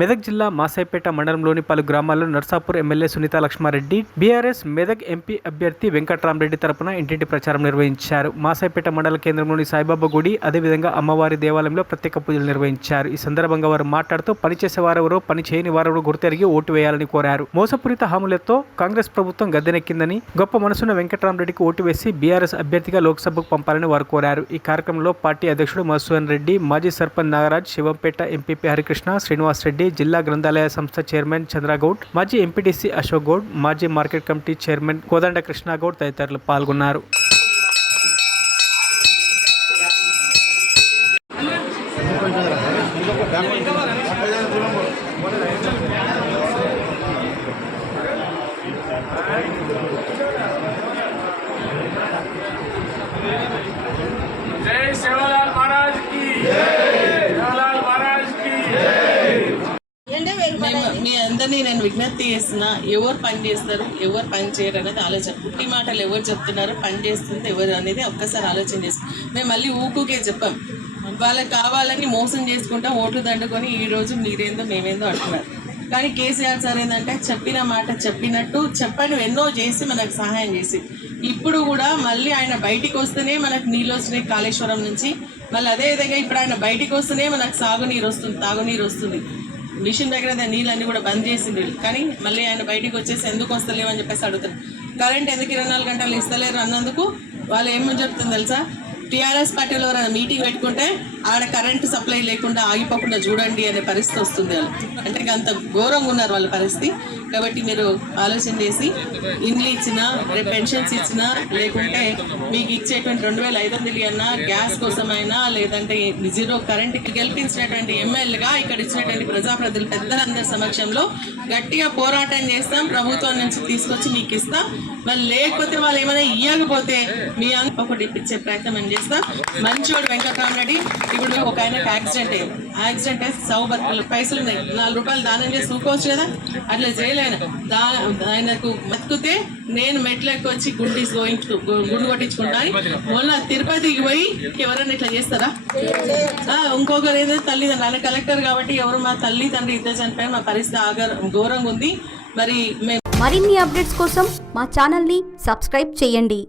మెదక్ జిల్లా మాసాయిపేట మండలంలోని పలు గ్రామాల్లో Narsapur MLA Sunitha Laxma Reddy, BRS Medak MP అభ్యర్థి వెంకట్రామరెడ్డి తరపున ఇంటింటి ప్రచారం నిర్వహించారు. మాసాయిపేట మండల కేంద్రంలోని సాయిబాబా గుడి, అదేవిధంగా అమ్మవారి దేవాలయంలో ప్రత్యేక పూజలు నిర్వహించారు. ఈ సందర్భంగా వారు మాట్లాడుతూ పనిచేసే వారెవరో, పని చేయని వారెవరో గుర్తెరిగి ఓటు వేయాలని కోరారు. మోసపూరిత హామీలతో కాంగ్రెస్ ప్రభుత్వం గద్దెనెక్కిందని, గొప్ప మనసున్న వెంకట్రామరెడ్డికి ఓటు వేసి బీఆర్ఎస్ అభ్యర్థిగా లోక్సభకు పంపాలని వారు కోరారు. ఈ కార్యక్రమంలో పార్టీ అధ్యక్షుడు మధుసూదన్ రెడ్డి, మాజీ సర్పంచ్ నాగరాజ్, శివంపేట ఎంపీపీ హరికృష్ణ, శ్రీనివాస్ రెడ్డి, జిల్లా గ్రంథాలయ సంస్థ చైర్మన్ చంద్రగౌడ్, మాజీ ఎంపీటీసీ అశోక్ గౌడ్, మాజీ మార్కెట్ కమిటీ చైర్మన్ కోదండ కృష్ణగౌడ్ తదితరులు పాల్గొన్నారు. जय सेवालाल महाराज की जय, सेवालाल महाराज की जय। మీ అందరినీ నేను విజ్ఞప్తి చేస్తున్నా, ఎవరు పని చేస్తారు, ఎవరు పని చేయరు అనేది ఆలోచన. పుట్టి మాటలు ఎవరు చెప్తున్నారు, పని చేస్తుంది ఎవరు అనేది ఒక్కసారి ఆలోచన చేస్తాం. మేము మళ్ళీ ఊకుకే చెప్పాం. వాళ్ళకి కావాలని మోసం చేసుకుంటాం, ఓట్లు దండుకొని ఈరోజు మీరేందో మేమేందో అంటున్నారు. కానీ కేసీఆర్ సార్ ఏంటంటే చెప్పిన మాట చెప్పినట్టు చెప్పని ఎన్నో చేసి మనకు సహాయం చేసి, ఇప్పుడు కూడా మళ్ళీ ఆయన బయటికి వస్తేనే మనకు నీళ్ళు వస్తున్నాయి కాళేశ్వరం నుంచి. మళ్ళీ అదేవిధంగా ఇప్పుడు ఆయన బయటికి వస్తేనే మనకు సాగునీరు వస్తుంది, తాగునీరు వస్తుంది. మిషన్ దగ్గర నీళ్ళన్నీ కూడా బంద్ చేసింది. కానీ మళ్ళీ ఆయన బయటికి వచ్చేసి ఎందుకు వస్తలేమని చెప్పేసి అడుగుతారు. కరెంట్ ఎందుకు 24 గంటలు ఇస్తలేరు అన్నందుకు వాళ్ళు ఏమని చెప్తుంది తెలుసా? టీఆర్ఎస్ పార్టీలో ఎవరైనా మీటింగ్ పెట్టుకుంటే ఆడ కరెంటు సప్లై లేకుండా ఆగిపోకుండా చూడండి అనే పరిస్థితి వస్తుంది. వాళ్ళు అంటే అంత ఘోరంగా ఉన్నారు వాళ్ళ పరిస్థితి. కాబట్టి మీరు ఆలోచన చేసి ఇండ్లు ఇచ్చినా, రేపు పెన్షన్స్ ఇచ్చినా, లేకుంటే మీకు ఇచ్చేటువంటి 2500 అన్నా, గ్యాస్ కోసమైనా, లేదంటే జీరో కరెంట్కి గెలిపించినటువంటి ఎమ్మెల్యేగా ఇక్కడ ఇచ్చినటువంటి ప్రజాప్రతినిధులు పెద్దలందరి సమక్షంలో గట్టిగా పోరాటం చేస్తాం. ప్రభుత్వం నుంచి తీసుకొచ్చి మీకు ఇస్తాం. మరి లేకపోతే వాళ్ళు ఏమైనా ఇవ్వకపోతే మీ ఒకటి ఇప్పించే ప్రయత్నం చేస్తాం. మంచివాడు వెంకట్రామరెడ్డి. ఇప్పుడు ఒక ఆయనకు యాక్సిడెంట్ అయ్యింది. యాక్సిడెంట్ అయితే 100 పైసలు ఉన్నాయి, 4 రూపాయలు దానం చేసి ఊకోవచ్చు కదా. అట్లా చేయలేను. ఆయనకు బతుకుతే నేను మెట్లకి వచ్చి గుండు కొట్టించుకుంటాను. మొన్న తిరుపతికి పోయి ఎవరైనా ఇట్లా చేస్తారా? ఇంకొకరు ఏదో తల్లిదండ్రులు, ఆయన కలెక్టర్ కాబట్టి ఎవరు మా తల్లి తండ్రి ఇద్దరు చనిపోయి మా పరిస్థితి ఘోరంగా ఉంది. మరి మరిన్ని అప్డేట్స్ కోసం మా ఛానల్ని సబ్స్క్రైబ్ చేయండి.